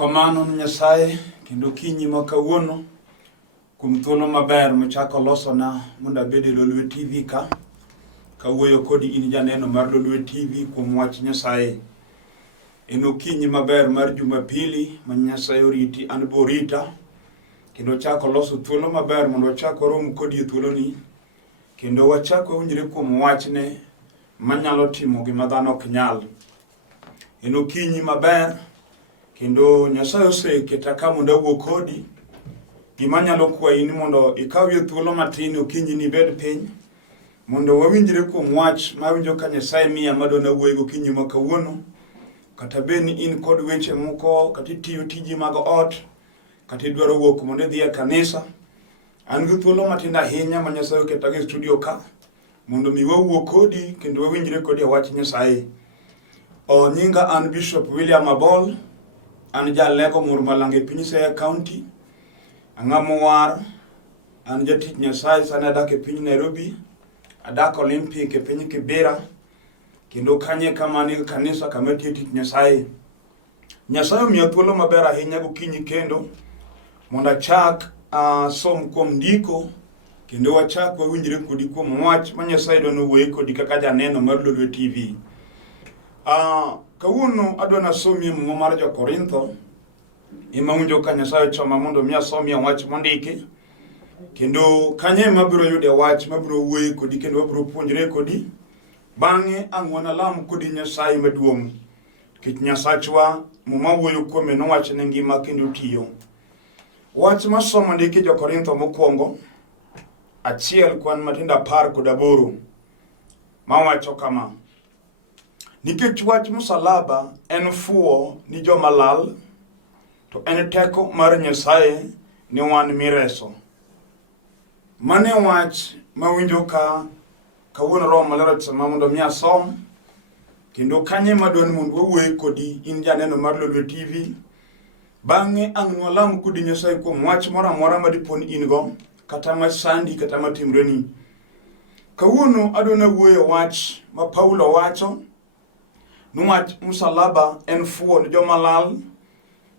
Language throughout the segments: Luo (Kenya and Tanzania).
Erokamano ne Nyasaye kendo kinyi ma kawuono kuom thuolo maber machako losona mondo abed e Lolwe TV ka kawuoyo kodi in janeno mar Lolwe TV kuom wach Nyasaye. En okinyi maber mar Jumapili ma Nyasaye oriti an borita kendo chako loso thuolo maber mondo wachako romo kodi e thuoloni kendo wachako winjre kuom wachne manyalo timo gima dhano ok nyal. En okinyi maber kendo Nyasaye oseketa ka mondo awuo kodi. Gima nyalo kwayi ni mondo ikawie thuolo matin okinyi ni bed piny mondo wawinjre kuom wach mawinjo ka Nyasaye miya madona wuoyo okinyi ma kawuono. Kata be ni in kod weche moko kata itiyo tiji mag ot kata idwaro wuok mondo idhi e kanisa. An gi thuolo matin ahinya ma Nyasaye oketa e studio ka mondo mi wawuo kodi kendo wawinjre kodi e wach Nyasaye. Nyinga an Bishop William Abol, an jalego Murmalange e piny Siaya County. Ang'amo war, an jatich Nyasaye sani adak e piny Nairobi, adak Olympic e piny Kibera, kendo kanye kamani kanisa kama tiyo tich Nyasaye. Nyasaye omiya thuolo maber ahinya gokinyi kendo mondo achak som kuom ndiko kendo wachak wawinjre kodi kuom wach ma Nyasaye dwano wuoye kodi kaka janeno mar Lolwe TV. Kawuono adwa nasomie muma mar Jo-Korintho ema winjo ka Nyasaye choma mondo mi asomie wach mondiki kendo kanye mabiro yude wach mabiro wuoye kodi kendo wabiro puonjre kodi. Bang'e ang'wana lam kodi Nyasaye maduong' kit Nyasachwa muma wuoyo kuome nowachne ngima kendo tiyo. Wach masomo ndiki Jo-Korintho mokwongo 1:18 mawacho kama: nikech wach msalaba en fuwo ni joma lal, to en teko mar Nyasaye ni wan mireso. Mane wach mawinjo ka kawuono Roho Maler otsema mondo mi asom kendo kanye madwani mondo wawuoye kodi in janeno mar Lolwe TV. Bang'e ang'nwa lam kodi Nyasaye kuom wach moro amora madiponi in go kata masandi kata matimreni. Kawuono adwa wuoyo wach ma Paulo wacho ni wach msalaba en fuwo ni joma lal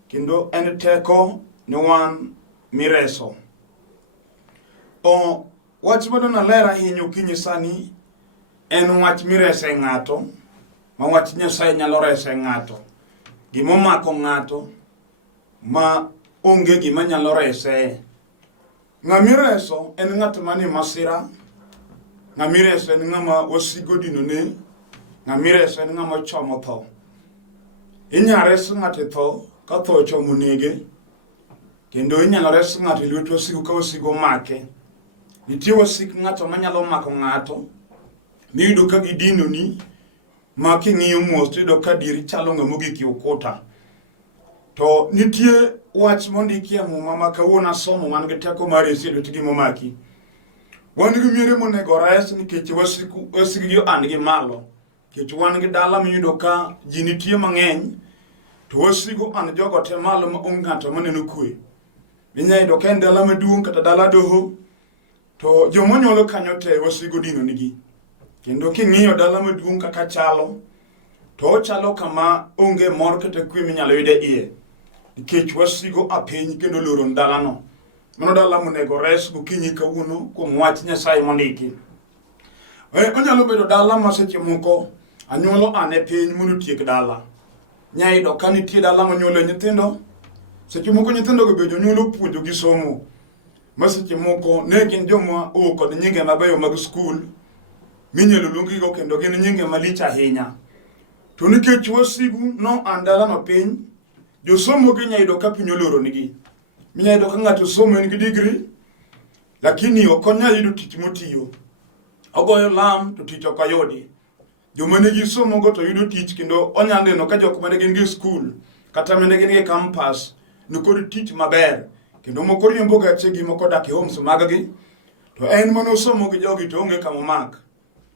kendo en teko ni wan mireso. Wach madona ler ahinya okinyi sani en wach mirese ng'ato, ma wach Nyasaye nyalo rese ng'ato. Gimomako ng'ato ma onge gima nyalo rese. Ng'amireso en ng'at mani masira. Ng'amireso en ng'ama wasigo dinone. Ng'amireso en ng'ama chomo tho. Inyalo res ng'ato tho ka tho ochomo nege, kendo inyalo res ng'ato lwet wasigo ka wasigo make. Nitie wasik ng'ato manyalo mako ng'ato miyudo ka gidinoni ma king'iyo mos tiyudo ka diri chalo ng'ama ogik e okuta. To nitie wach mondiki e muma ma kawuono asomo man gi teko mar resi e lwetgi momaki. Wan gi miere monego res nikech wasikgi an gi malo. Nikech wan gi dala miyudo ka ji nitie mang'eny, to wasigo an jogo te malo ma onge ng'ato maneno kwe. Inyayudo ka en dala maduong' kata dala doho, to jomonyuolo kanyo te wasigo dino nigi. Kendo king'iyo dala maduong' kaka chalo, to ochalo kama onge mor kata kwe minyalo yude iye. Nikech wasigo apiny kendo loro dalano. Mano dala monego res gokinyi kawuono kuom wach Nyasaye mondiki. Onyalo bedo dala ma seche moko anyuolo ane piny mondo tiek dala. Nyayudo ka nitie dala manyuolo nyithindo, seche moko nyithindo go bedo nyuolo puonjo gi somo. Ma seche moko ne gin joma kod nyinge mabeyo mag skul minyalo luongi go kendo gin nyinge malich ahinya. To nikech wasigu no an dala no piny, josomo gi nyayudo ka piny oloro nigi. Minyayudo ka ng'ato somo en gi degree, lakini ok onyal yudo tich motiyo. Ogoyo lam to tich ok oyudi. Joma nigi somo go to yudo tich kendo onyalo neno ka jok mane gin gi skul kata mane gin gi campus nikod tich maber. Kendo moko riembo gachegi moko dak e homes mag-gi, to en mane osomo gi jogi to onge kama omak.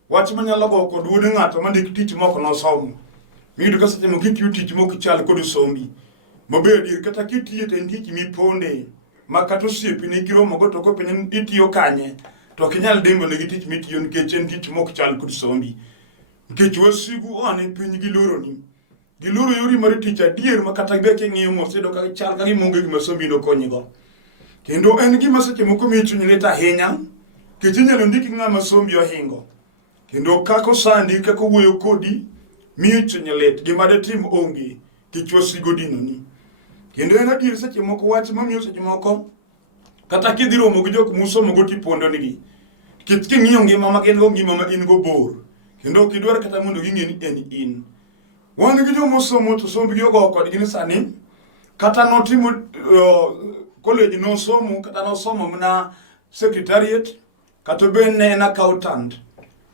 Wach manyalo go kod wuod ng'ato mandik tich moko nosomo. Miyudo ka seche moko kitiyo tich mok chal kod sombi. Maber kata kitiyo to en tich miponde ma kata osiepni giromo go to kopiny itiyo kanye to ok inyal dimbo negi tich mitiyo nikech en tich mok chal kod sombi. Nikech wasigu ane piny gi loroni. giluro yuri mar tich adier ma kata be king'iyo mosedo ka chal ka gimonge gima sombi no konyigo. Kendo en gima seche moko miyo chuny lit ahinya, kech inyalo ndiki ng'ama sombi ohingo. Kendo kako sandi kako wuoyo kodi miyo chuny lit, gima de tim onge kech wasigo dinoni. Kendo en adier seche moko wach mamiyo seche moko kata kidhi romo gi jok musomo go tipondo nigi. Kech king'iyo ngima ma gin go ngima ma in go bor. Kendo kidwar kata mondo ging'e ni en in. Wan gi jo musomo to sombi go kodgi ni sani kata notimo college no somo kata no somo mna secretariat kata ben ne na accountant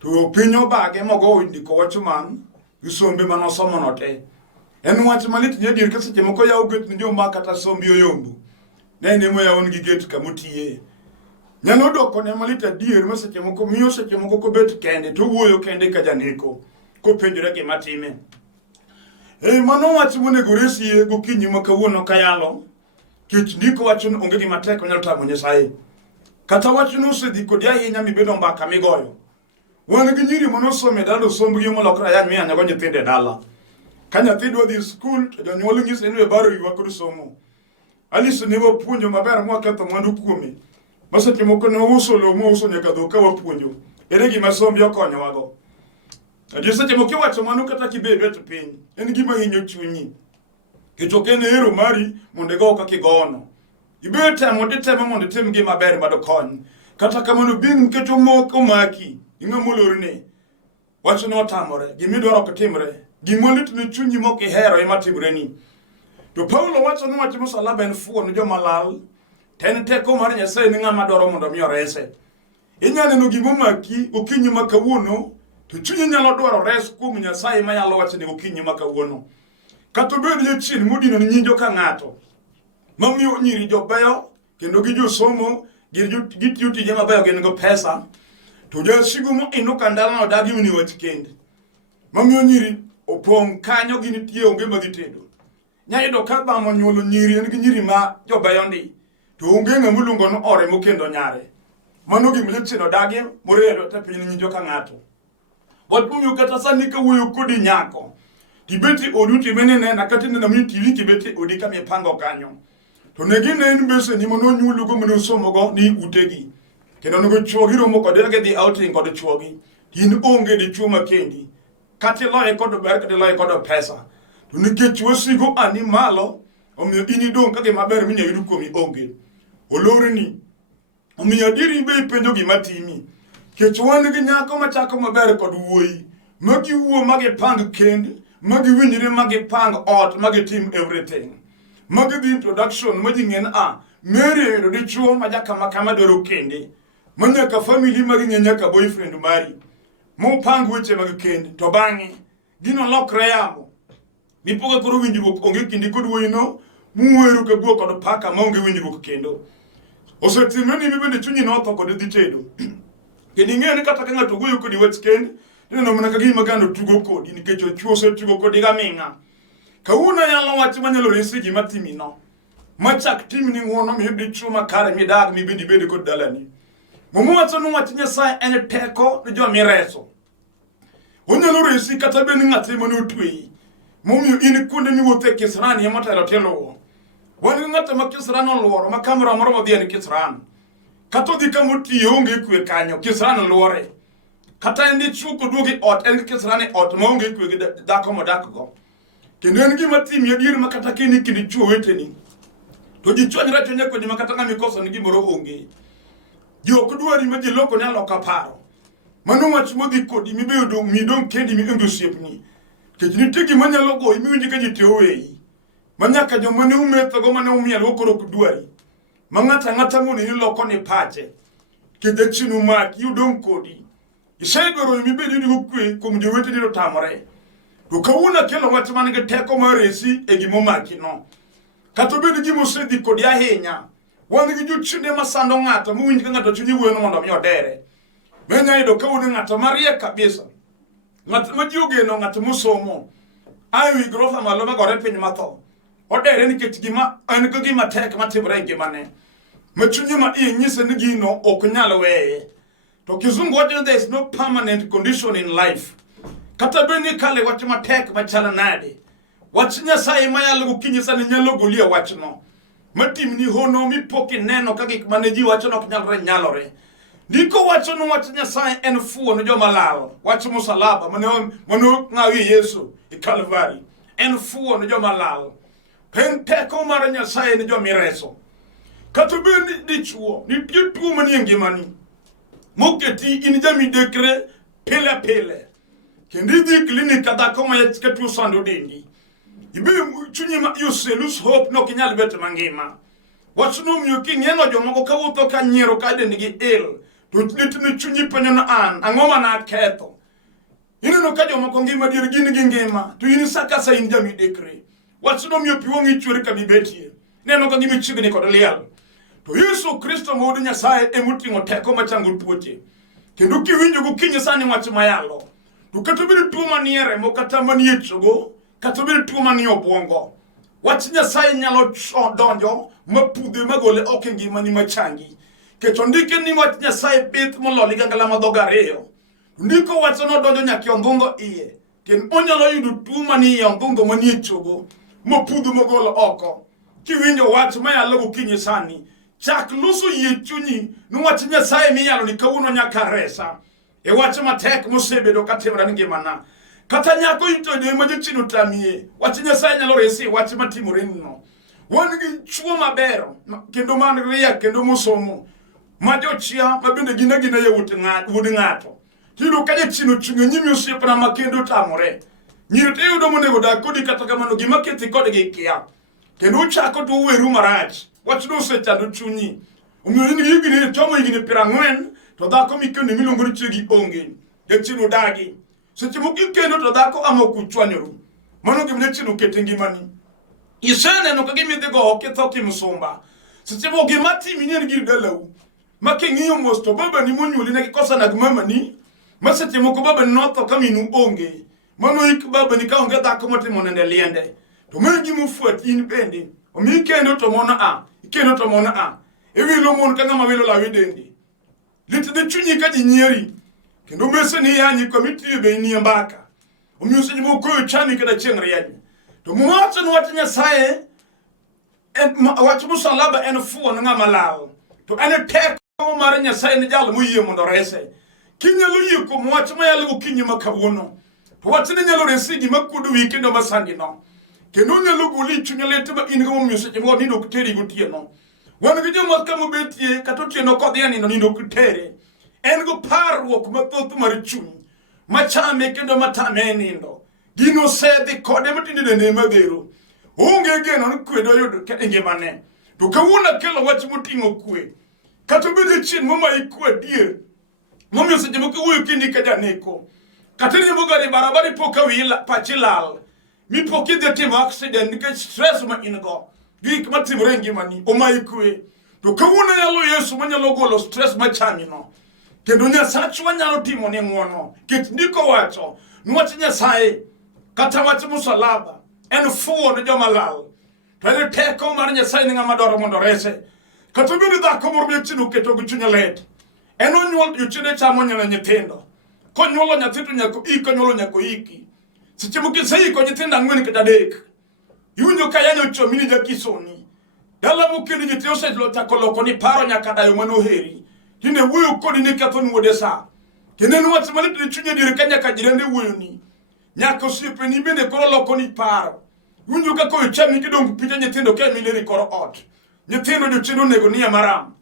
to pinyo bage mogo ndiko wachman gisombe mano somo note en wach malit je dir kase je moko yaw get njo ma kata sombi oyombu ne mo yawon gi get kamutie nyalo doko ne malit adier ma seche moko miyo seche moko ko bet kende to wuoyo kende ka janiko ko penjore gi matime mano wach mone goresi go kinyi makawuono kayalo kech ndiko wachun onge gi matek onyalo tamo Nyasaye kata wachun osedhi kodi ahinya mibedo mbaka migoyo wan gi nyiri monosome dalo sombgi molokra yan miya nyago nyithinde dala ka nyathi dwa dhi skul to jonyuol ng'ise ni baro ywa kod somo Alice ne wapuonjo maber mwa ketho mwandu kuome maseche moko ne uso lo mo uso nyaka dho ka wapuonjo ere gima sombi okonyo wago adier seche moko wacho mano kata kibedo to piny en gima hinyo chunyi kitokene hero mari mondo go ka kigono ibete mondo temo mondo tim gima ber mado kony kata kamano bin keto moko maki ing'amolorne wacho no tamore gimidwaro ko timre gimolit ne chunyi moko ihero ema timreni to Paulo wacho no wacho msalaba en fuon joma lal ten teko mar Nyasaye ni ng'ama dwaro mondo mi orese inyane no gimo maki okinyi makawuono to chunyi nyalo dwaro res kuom Nyasaye ma yalo wacho ni okinyi makawuono kato bed ye chin mudino ni nyinjo ka ng'ato mamiyo nyiri jobeyo kendo gi josomo gitiyo tije mabeyo gin go pesa to jasigu mo ino kandala no dagi mini wach kende mamiyo nyiri opong' kanyo gin tiyo onge madhi tedo nyayudo ka bamo nyuolo nyiri en gi nyiri ma jobeyo ndi to onge ng'amulungo no ore mokendo nyare mano gimile chino dagi moredo te piny nyinjo ka ng'ato watumiyo kata sani ka wuoyo kodi nyako tibeti oduti menene na kati na mi TV tibeti odika mi pango kanyo to negine en bese ni mono nyulu go mono somo go ni utegi kendo no chuogi romo ko de di outing ko de chuogi in onge de chuma kendi kati loye ko do ber kati loye ko do pesa to ni ke chuosigo animalo omiyo ini don kage maber mi nyayudu komi onge olorni omiyo diri be penjo gi matimi ke chuan gi nyako machako maber kod wuoyi magi wuo magi pang kendi magi winjire magi pang ot magi team everything magi the introduction magi ng'en Mary do dichuo majaka makama doro kende manyaka family magi nyaka boyfriend mari mo pang weche magi kende to bang'e gino lokre yamo bipoga koro winjruok onge kindi kod wuoyino muweru ka buo kod paka maonge winjruok kendo osetimeni bibende chunyi no to kod dhi tedo kendo ng'eni kata ka ng'ato wuoyo kodi wach kende neno mana kagi magano tugo kodi nikech ochuo se tugo kodi gaming'a kauna yalo wach manyalo resi gi matimi no machak timni wono mi yudi chuma kare mi dag mi bindi bede kod dalani momo wacho no wach Nyasaye en teko ni jo mireso onyalo resi kata beni ng'ate mane otweyi momiyo in kunde mi wote Kisrani yamotelo telo wani ng'ate ma Kisrani oluoro ma kamera moro modhi en Kisrani kato di kamuti onge kwe kanyo Kisrani luore kata endi chuko duogi ot en Kisrani ot maonge kwe gi dako modakgo kendo en gima timi adier makata kini kindi chuo weteni to ji chwanyra chonye kwenye makata ng'ami koso ni gimoro onge ji ok dwari ma ji loko nyalo kaparo mano wach modhi kodi mibedo midong kendi mi onge osiepni kech nitie gima nyalo goyi miwinji ka ji te oweyi manyaka joma ne umetho go mane umiel okoro ok dwari ma ng'ata ng'oni ni loko ni pache kendo chinu maki udong kodi isegoro mibedi ni kwe kuom joweteni to tamore to kawuono kelo wach man gi teko mar resi e gimo maki no kata bed gimo sedhi kodi ahinya wan gi jochinde masando ng'ato muwinj ka ng'ato chunyi wuoyo mondo mi odere menya ido kawuono ng'ato mariek kabisa ng'ato ma ji ogeno ng'ato mosomo ayi grofa malo magore piny matho odere nikech gima en go gima tek matimore e ngimane ma chunyi ma iye nyise ni gino ok nyal weye to kizungu wacho there is no permanent condition in life kata beni kale wach matek machal nade wach Nyasaye mayalo gokinyi sani nyalo golie wachno matimni hono mipoki neno ka gik mane ji wacho nok nyalore. Ndiko wacho no wach Nyasaye en fuo no joma lal. Wach musalaba mano ngawi Yesu e Calvary en fuo no joma lal. Pen teko mar Nyasaye ne joma ireso. Kata bende dichuo nitie tuo manie ngimani moketi in jami dekre pile kendo idhi klinik ka dhako ma tuo sando dendi ibe chunyi ma you lose hope no kinyal bet mangima. Wach no miyo king'eno jomoko kawuotho ka nyiero ka dendgi il to litni chunyi penyo na an ang'o ma na ketho. Ineno ka jomoko ngima dier gin gi ngima to in saka sa in jami dekre. Wach no miyo piwongi chwere ka bibetie neno ka gimi chigni kod liel. To Yesu Kristo mod Nyasaye emutingo teko machango tuoche. Kendo kiwinjo gokinyi sani wach mayalo. To kata bende tuo manie remo kata manie chogo, kata bende tuo manie obwongo. Wach Nyasaye nyalo donjo mapudhe magole ok ngimani machangi. Kecho ndike ni wach Nyasaye bith mololi gangala madhogo ariyo. Ndiko wach no donjo nyaka ondhungo iye. Kendo onyalo yudo tuo manie ondhungo manie chogo mapudhe magolo oko. Kiwinjo wach mayalo gokinyi sani chak luso yie chunyi nwach Nyasaye miyalo ni kawuono nyaka resa. E wach matek mosebedo katimra ni ngimana. Kata nyako itode ma jochino tamie. Wach Nyasaye nyalo resi wach matimore no. Wan gi chuo maber kendo man riya kendo mosomo. Ma jochia ma bende gina yawuot ng'ato. Tino ka jochino chunyo nyimi osiepna ma kendo tamore. Nyiri te yudo monego dak kodi kata kamano gima kethi kodgi kia. Kendo uchako to weru marach. Wach no sechando chunyi. Omiyo in higni chomo higni 40 to dhako mikendo miluongo ni chiegi onge. Jachino dagi. Seche moko ikendo to dhako amoku chwanyoru. Mano gima jachino kete ngimani. Iseneno ka gima idhigo kitho kimsumba. Seche moko gima timi nien gir dalau. Ma king'iyo mos to baba ni monyuoli ne gikosa nag mama ni. Ma seche moko baba ni notho ka minu onge. Mano ik baba ni ka onge dhako motimo nende liende. To mano gima ofuat in bende. Omi ikendo to mona a. Ikendo to mona a. Ewilo mon ka ng'ama wilo lawe dendi. Litne chunyi ka ji nyieri. Kendo mese ni yanyi kwa mitiyo be ni mbaka. Omiyo seche moko chani kada chieng' rieny. To mwacho ni wach Nyasaye wach musalaba en fuo ng'ama lal. To ene teko mar Nyasaye ni jal moyie mondo rese. Kinyalo yie kuom wach mayalo gokinyi ma kawuono. To wach ni nyalo resi gima kuodo wi kendo masandi no. Kendo nyalo goli chunya lete ma in go momiyo seche moko nindo kuteri gotieno. Wan gi joma kamo betie kata otieno kodhi anindo nindo kutere. En go parruok mathoth mar chuny. Machame kendo matame nindo. Gino sedhi kode matinde dende madhero. Onge geno ni kwe doyudo kende ngimane. To kawuono kelo wach moting'o kwe. Kata bende chien moma ikwe dier. Momiyo seche moko wuoyo kindi ka janeko. Kata riembo gari barabara ipoka wila pachi lal. Mi poki de timo accident nikech stress ma in go. Gik matimore ngimani oma ikwe. To kawuono yalo Yesu manyalo golo stress machami no. Kendo Nyasachwa nyalo timo ni ng'wono. Kech ndiko wacho nwach Nyasaye kata wach musalaba en fuo ne joma lal. To en teko mar Nyasaye ni ng'ama dwaro mondo rese. Kata bende dhako moro bechino keto gi chunya let. En onyuol jochide chamo nyalo nyithindo. Konyuolo nyathi to nyako iko nyuolo nyako iki. Seche moko iseiko nyithindo 4 kata 3. Iwinjo ka yanyo chomini jakisoni. Dala mokendo nyithindo osechako loko ni paro nyaka dayo manoheri. Tinde wuoyo kodi ni ketho nuode sa. Kendo en wach manitire chunye dire ka nyaka jirende wuoyo ni. Nyaka osiepe ni bende koro loko ni paro. Iwinjo ka koyo chami kidong pinje nyithindo ka mileri koro ot. Nyithindo jochendo nego niya maram.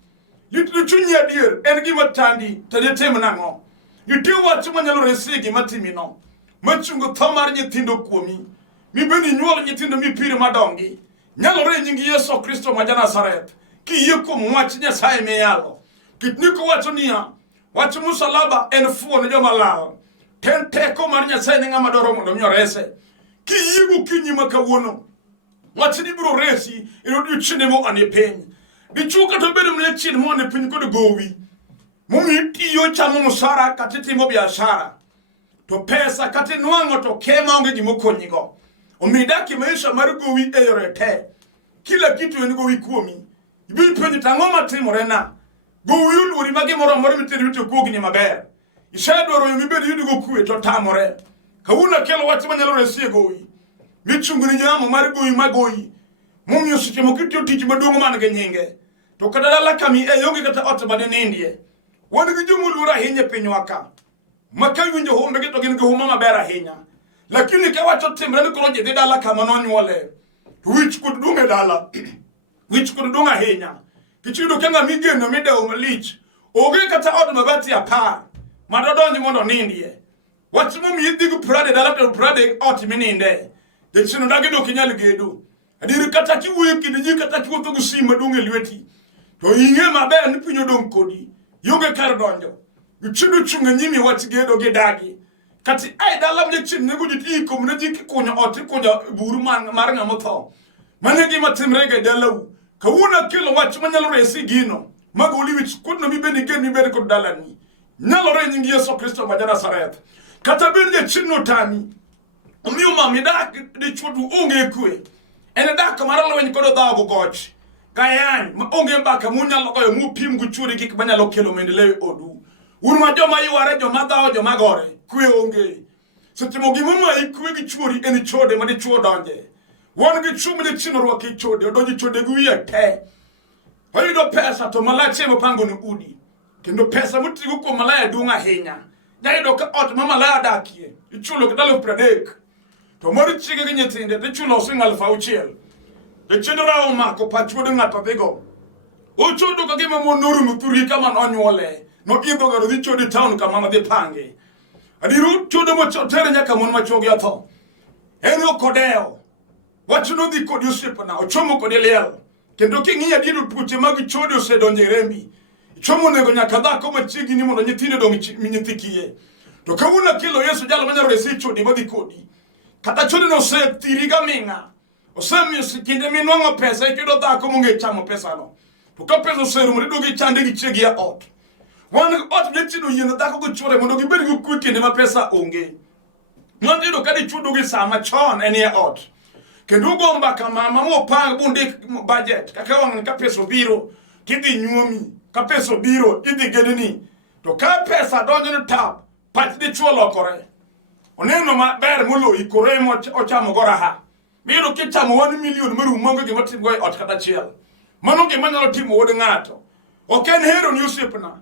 Litire chunye adier en gima tandi tade tem nang'o. Nitie wach manyalo resi gima timino. Machungo tho mar nyithindo kuomi. Mi bende nyuol nyithindo mipire madongi. Nyalore nying Yesu Kristo ma Nazareth. Kiyie kuom wach Nyasaye miyalo. Kitniko wacho niya, wach musalaba en fuo ne joma lal. Ten teko mar Nyasaye ni ng'ama dwaro mondo mi orese. Kiyie gokinyi ma kawuono. Wach ni biro resi e odiechieng' mo ane piny. Dichuo kata bedo mne chien mo ane piny kod gowi. Momi tiyo chamo musara kata timo biashara. To pesa kata nwang'o to kema onge gimo konyigo. Omidaki maisha mar gowi e yore te. Kila kitu en gowi kuomi. Ibi penjo tang'o matimore na. Gowi uluori magi moro miteri wito kogni maber. Isedwaro yo mibedi yudo go kwe to tamore. Kawuono kelo wach manyalo resi e gowi. michunguni nyamo mar goyi magoyi mumyo seche moko itiyo tich maduong' man gi nyinge to kata dala kami yonge kata ot mane nindie wan gi jomoluor ahinya pinywa ka ma ka winjo humbe gi to gin gi huma maber ahinya lakini ka wacho timre ni koro ji dhi dala kama nonyuole to wich kud dung' e dala wich kud dung' ahinya kichiyudo ka ng'a migeno midewo malich onge kata od mabati 10 madodonji mondo nindie wach momiyi dhigo prade dala to prade ot mininde dechino dagi dok inyal gedo adiri kata kiwuoyo kind ji kata kiwuotho gi sim maduong' e lweti to ing'e maber ni piny odong' kodi yonge kar donjo ichido chung' e nyimi wach gedo gi dagi kati ai dala mne chin nego ji iko mne ji kunyo ot kunyo buru mar ng'ama tho mane gima timre ga dalau kawuna kelo wach manyalo resi gino magoli wich kudno mibeni gen mibeni kod dalani nyalo re nyingi Yesu Kristo ma Nazareth kata bende chinno tani omiyo mami dak de chudu onge kwe ene dak maralo wen kodo dago goch kayan ma onge mbaka munyalo goyo mupim gu chudi gik manyalo kelo mendeleo odu urma joma yuare joma dawo joma gore kwe onge setimo gimoma ikwe gi churi eni chode ma de chuodonje won gi chumi de chinoro ki chode odonji chode gu wiye te hayudo pesa to malache mopango ni udi kendo pesa mutigo ko malaya dunga ahinya nyaido ka ot ma malaya dakie ichulo kidalo pradek to mori chige gi nyithinde de chulo singal fauchiel de chenora o mako pachudo ng'ato dhigo ochodo ka gima monoru muturi kama nonyuole no idho garo dhi chode town kama no dhi pange adiru chodo mo chotere nyaka mon machogi atho eno kodeo wachuno dhi kodi osiepa na ochomo kodi liel kendo king'iya dido tuoche mag chode osedonje rembi chomo nego nyaka dhako machiegi ni mondo nyithinde dong nyithikie to kawuna kilo Yesu jalo manyalo resi chode madhi kodi kata chode no se tiriga minga osemi sikinde minwang'o pesa ikido dhako monge chamo pesa no to ka pesa oserumo dogi chande gi chiegi ya ot wan ot ne chido yien dhako go chore mondo gibed gi kwe kinde ma pesa onge mandido kadi chudo gi sama chon enie ot kendo gomba kama mamo pang bunde budget kaka wang ka pesa biro kidhi nyuomi ka pesa biro idhi gedeni to ka pesa donjo ni tap pach di chuolo kore oneno ma ber mulo ikore mo ochamo goraha biro kichamo 1 million maru mongo gi matim go ot kata chiel mano gi manyalo timo wod ng'ato oken hero ni osiepna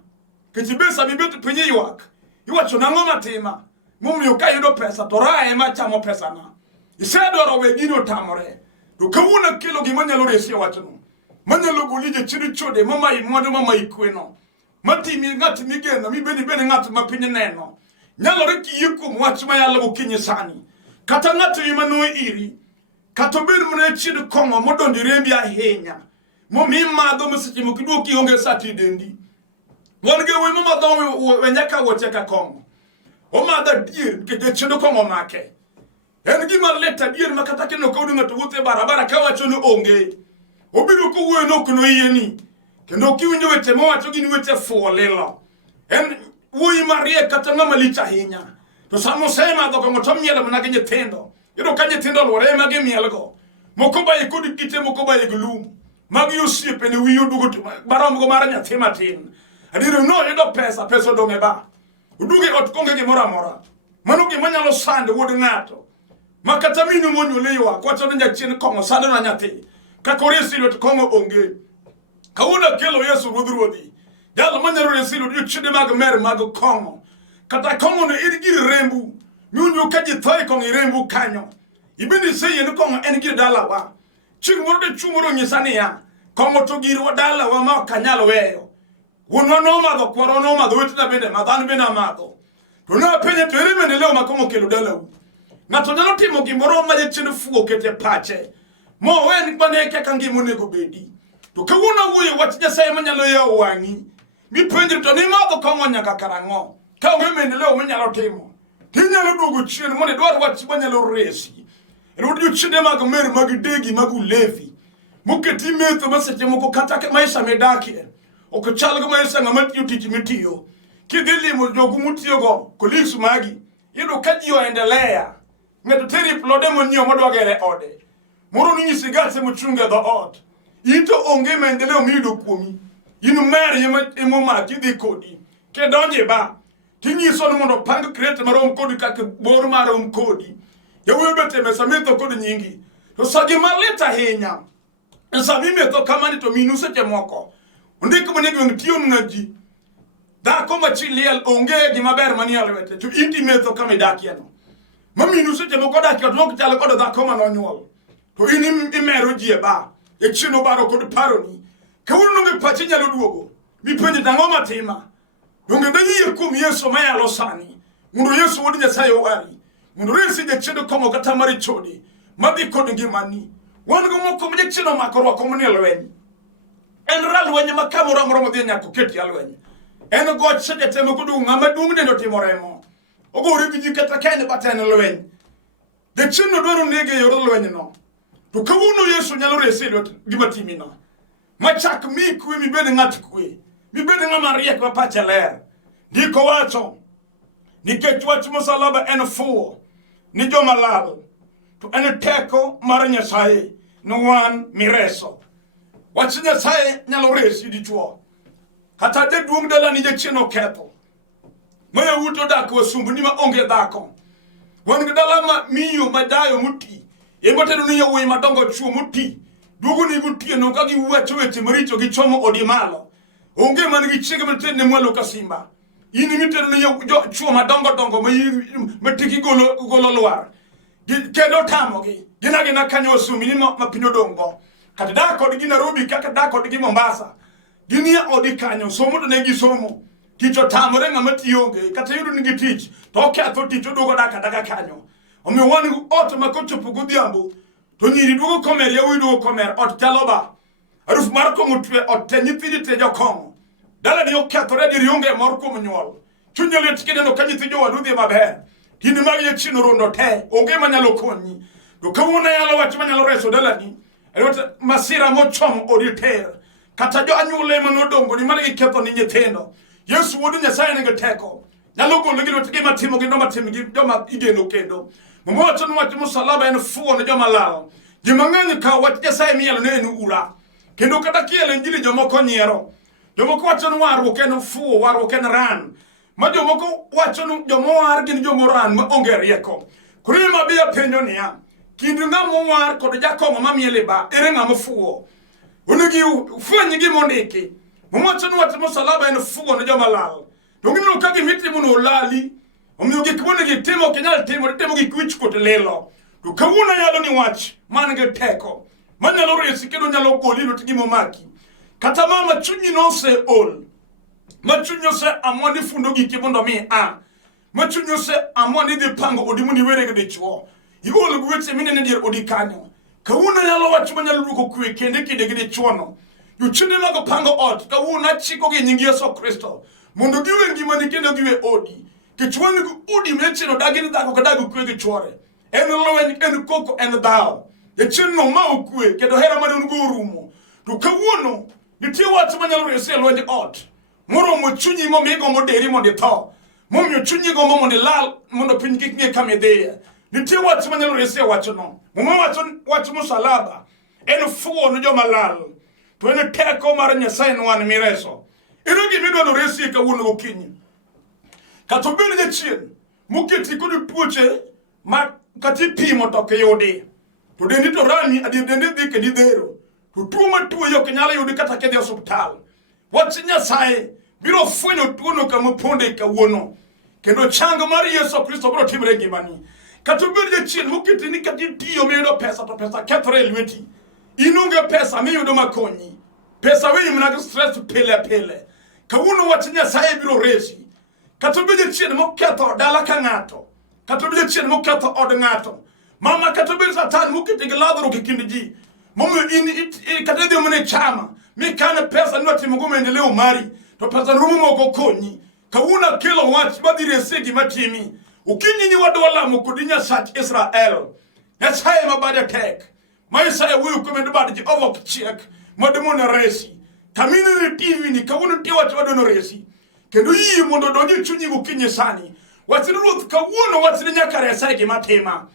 kichibesa bibetu pinyi ywak iwacho nang'o matima mumiyo ka yudo pesa to rae ma chamo pesa na isedoro we gino tamore to kawuna kilo gi manyalo resi wachno manyalo golije chiri chode mama imodo mama ikweno matimi ngati migeno mibeni ngati mapinye neno nyalo reki yikum wach mayalo gokinyi sani kata ngati imano iri kata ber mune chiri kongo modondi rembi ahinya momi madho mseche mokiduo kionge sati dendi wange we mama dho we nyaka woche ka kongo o madha dier ke chido kongo make en gima leta dier makata keno kaudu ngato wuthe barabara kawacho ni onge obiru ko wuoyo no kuno yeni kendo kiwinjo weche mowacho gin weche fuolilo en wuoyi marie kata ng'ama lich ahinya to samo sema dho kongo to mielo mana gi nyithindo iro ka nyithindo luore ma gi mielgo moko ba ikodi kite moko ba iglum magi osiepe ne wiyo dugo barom go mar nyathi matin adiro no yudo pesa donge ba uduge ot konge gi mora mano gi manyalo sande wod ng'ato makata minu monyulewa kwacho nya chien kongo sande na nyathi ka koresi lot kongo onge kawuna kelo Yesu ruodhi jalo manyalo resi lot chide mag mer mag kongo kata kongo ne irigir rembu nyunyo ka ji thoi kongo rembu kanyo ibini seye ni kongo en gir dala wa chingmoro de chumoro nyisani ya kongo to gir wa dala wa ma kanyalo weyo wono no madho kwaro no madho wetina bende madhan bende amadho to na penye tere mene leo makongo kelo dala u ngato nyalo timo gimoro ma je chino fugo kete pache mo wen bane ke kangi monego bedi to kawuna wuye wach Nyasaye manyalo yawo wangi mi penjri to ni madho kongo nyaka karango ka wemene leo manyalo timo tinyalo duogo chien mone dwar wach manyalo resi rudio chide mag mer mag degi mag ulevi muketi metho maseche moko kata ke maisha medakie okchal go maisha ng'amatiyo tich mitiyo kidhilimo jogu mutiyo go colleagues magi yido ka ji oendelea ng'eto teri plode monyo modwagere ode moro ni nyisi mochunge dho ot ito onge maendeleo miyudo kuomi inu mer emo maki dhi kodi ke donje ba tinyiso ni mondo pang krete marom kodi kaka bor marom kodi Yewe bete mesametho kod nyingi. To sagi maleta henya. Nsami metho kamani to minuse te moko. Ndiko mwenye ngtiyo ngaji. Da koma chiliel onge gi maber mani alwete. To inti metho kama dakiano. Minuse te moko dakiano to kitale kodo da koma no nyuol. To ini imero jieba. E chino baro kod paroni. Kawuno nge pachinya luduogo. Mi penje dangoma tema. Nge danyi kum Yesu maya losani. Mundu Yesu wodi Nyasaye wari. Mundu resi je chedo komo kata mari chodi. Madi kod ngimani. Wan go moko mje chino makoro ko mne lwen. En ral wenye makamora moromo de nyako keti alwen. En go chede teme kudu ngama dungne no timoremo. Ogo rigi kata kene batene lwen. De chino doro nege yoro lwen no. To kawuno Yesu nyalo resi lo gimatimina. Machak mi kwe mi bede ngati kwe. Mi bede ngamaria kwa pacheler. Diko wacho. Nikechwachi musalaba en fuo. Ni jomalal. To en teko mara Nyasaye. No wan mireso. Wachi Nyasaye nyalo resi di chuo. Hata de duong dala ni je chino keto. Maya wuto dako sumbu ni ma onge dako. Wan dala ma miyo madayo muti. Emote dunia we madongo chuo muti. Dugo ni muti no kagi wacho weche maricho gi chomo odimalo. Onge man gi chege mete ne mwalo kasimba. Ini mite dunia chuo madongo dongo matiki golo luar. Kedo tamo gi. Gina kanyo sumi ni mapinyo dongo. Kati dako di Nairobi kaka dako di Mombasa. Ginia odi kanyo somo to negi somo. Ticho tamo renga mati yonge. Kata yudu nigi tich. Toke ato ticho dogo daka kanyo. Omi wani oto makocho pugodiambo. To nyiri dugo komer ya widugo komer. Ot taloba. Aruf marko mutwe ot tenyithidi tejo kongo. Dala ni okethore di rionge morko mnyuol. Chunyele tikide no kanyithijo waduthi maber. Kini magi ye chino rondo te. Onge manyalo konyi. Do kawuna yalo wachi manyalo reso dala ni. Erote masira mochom oditer. Kata jo anyule manodongo ni mali ketho ni nyithendo. Yesu wodi Nyasaye nge teko. Nyalo golo gino tigima timo gino matimo gino igeno kendo. Mmoja nwachi musalaba en fuo ne joma lalo. Jimangani ka wachi Nyasaye mielo ne enu ura. Kendo kata kiele njili jomoko nyiero. Jomoko wacho nwaru ken fuo waru ken ran. Ma jomoko wacho jomo war gin jomo ran ma onge rieko. Kurima bia penjo niya. Kindu ngamo war kod jakomo mamiele ba ere ngamo fuo. Unigi fuenyi gi mondiki. Mmoja nwachi musalaba en fuo ne joma lalo. Dongino kagi miti muno lali. Omiyo gikibone gitimo kenyal timo gikwich kote lelo. To kawuna yalo ni wach mange teko. Manyalo resi kedo nyalo golilo tigimo maki. Kata mama chunyi no se ol. Machunyo se amoni fundo gikibondo mi a. Machunyo se amoni de pango odimuni were de chuo. Iwolo gweche mine ne dir odikanyo. Kawuna yalo wach manyalo ruko kwe kende kide chuono. Yuchinde mago pango ot. Kawuna chiko gi nyingi Yesu Kristo. Mondo giwe ngimani kendo giwe odi. Kichwani udi mechino dagini dako kadagu kwe gichwore. En lowen en koko en dao. Yechino ma ukwe kedo hera mani unugurumo. Tukawuno nitie watu manyalo resi alwenye ot. Moro mchunyi mo migo moderi mo dito. Momyo chunyi go mo lal mondo pinyi kinye kamedea. Nitie watu manyalo resi watu no. Mumo watu musalaba. En fuo no joma lal. To ene teko mara Nyasaye no wan mireso. Irogi mido no resi ka wuno gokinyi. Katobele de chien. Muketi kudu puche ma kati pimo toke yodi. To dendi to rani adi dendi dike di dero. To tuma tuwe yo kenyala yodi kata kede hospital. Wati Nyasaye biro fwenyo tuono ka muponde ka wono. Kendo changa mari Yesu Kristo biro timre gimani. Katobele de chien muketi ni kati tiyo medo pesa to pesa ketre lweti. Inunge pesa mi yudo makonyi. Pesa wenye mnaga stress pele. Kawuno wati Nyasaye biro resi. Katobele chien muketo dala kangato. Katobele chien muketo od ngato. Mama katobele satan muketi giladro kikindiji. Momo katede mune chama. Mikana pesa nwati mugume endeleo mari. To pesa rumu moko konyi. Kawuna kilo wach badire segi matimi. Ukinyi ni wadola mukudinya sach Israel. Nyasaye mabade tek. Maisaye wuyu kumende bade ji ovo kichek. Mademone resi. Kamini ni TV ni kawuna tiwa wadono resi. Kendo yi mondo donji chunyi ukinyi sani. Watiri ruth kawuna watiri nyakare segi matema.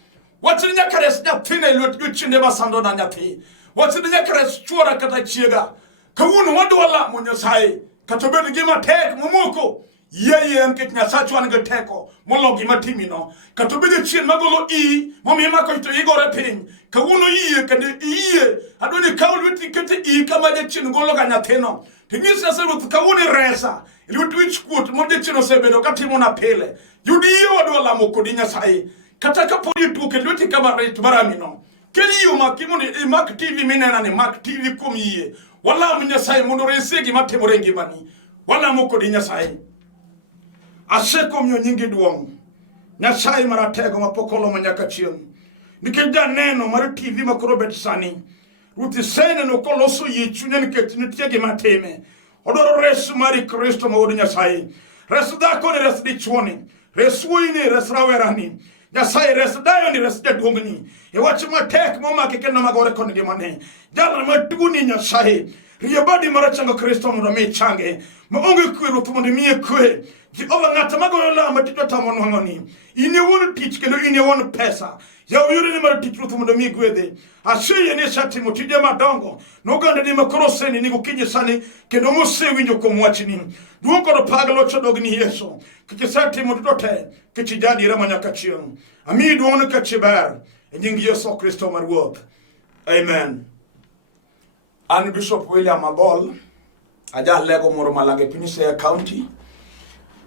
Watiri nyakare snyapine iluot yuchinde basando na nyati. Watiri nyakare chura kata chiega. Kawuna wadola Nyasaye. Katobele gima tek mumoko. ye nkech Nyasacho an ge teko molo gima timino kato bede chien magolo momi mako to igore piny kawuono iye kende iye adoni kawlweti kete kama je chien golo ka nyathino tinyisa se ruth kawuoni resa lwet wich kuot moje chien osebedo katimo na pile yudi iye wadwa lamo kodi Nyasaye kata kapodi tuke lweti kama ret maramino keli iyo makimoni Mark TV minena ni Mark TV kum iye wala Nyasaye mondo resegi matimore ngimani wala moko di Nyasaye aseko myo nyingi duong Nyasaye maratego mapokolo manyaka chien nikenda neno mar TV makoro bet sani ruti sene no koloso yichunya nikech nitiege mateme odoro resu mari Kristo mawodi Nyasaye resu dhako ni resu dichuoni resu ni resu rawerani Nyasaye resu dayo ni resu jaduongni wachi matek momake kendo magore koni gimane jala matuguni Nyasaye riyabadi marachanga Kristo mrami change maonge kwe rutu mondimie kwe Jehova ngata magoyo lamba tito tamono ngoni ine wonu tich kendo ine wonu pesa ya uyuri ni mara tich rutu mondimie gwede ashiye ni shati mutije madongo noganda ni makoroseni ni kukinye sani kendo muse winjo kumwachini duoko do pagalo chodogni Yesu kichisati mutote kichijadi rama nyakachien ami duonu kachibar nyingi Yesu Kristo marwoth amen. An Bishop William Abol aja lego moro malage Pinise County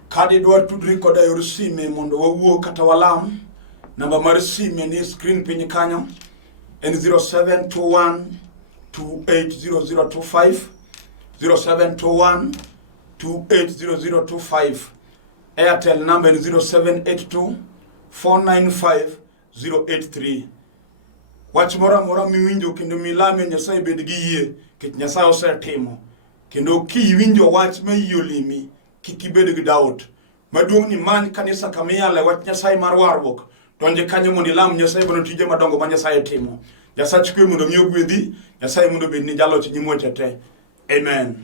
kadi dwar tudri koda yor sime mondo wawuo kata walam namba mar sime ni screen piny kanyo en 0721 280025 0721 280025 Airtel number ni 0782 495 083 wach mora miwinjo kendo milame Nyasaye bed gi yie kech Nyasaye osetimo kendo kiwinjo wach ma yolimi kikibed gi doubt maduong ni man kanisa kamiyale wach Nyasaye mar warruok donje kanyo mondo ilam Nyasaye bono tije madongo ma Nyasaye timo Nyasaye chikwe mondo miyo gwedhi Nyasaye mondo bed ni jalo chi nyimoche te amen.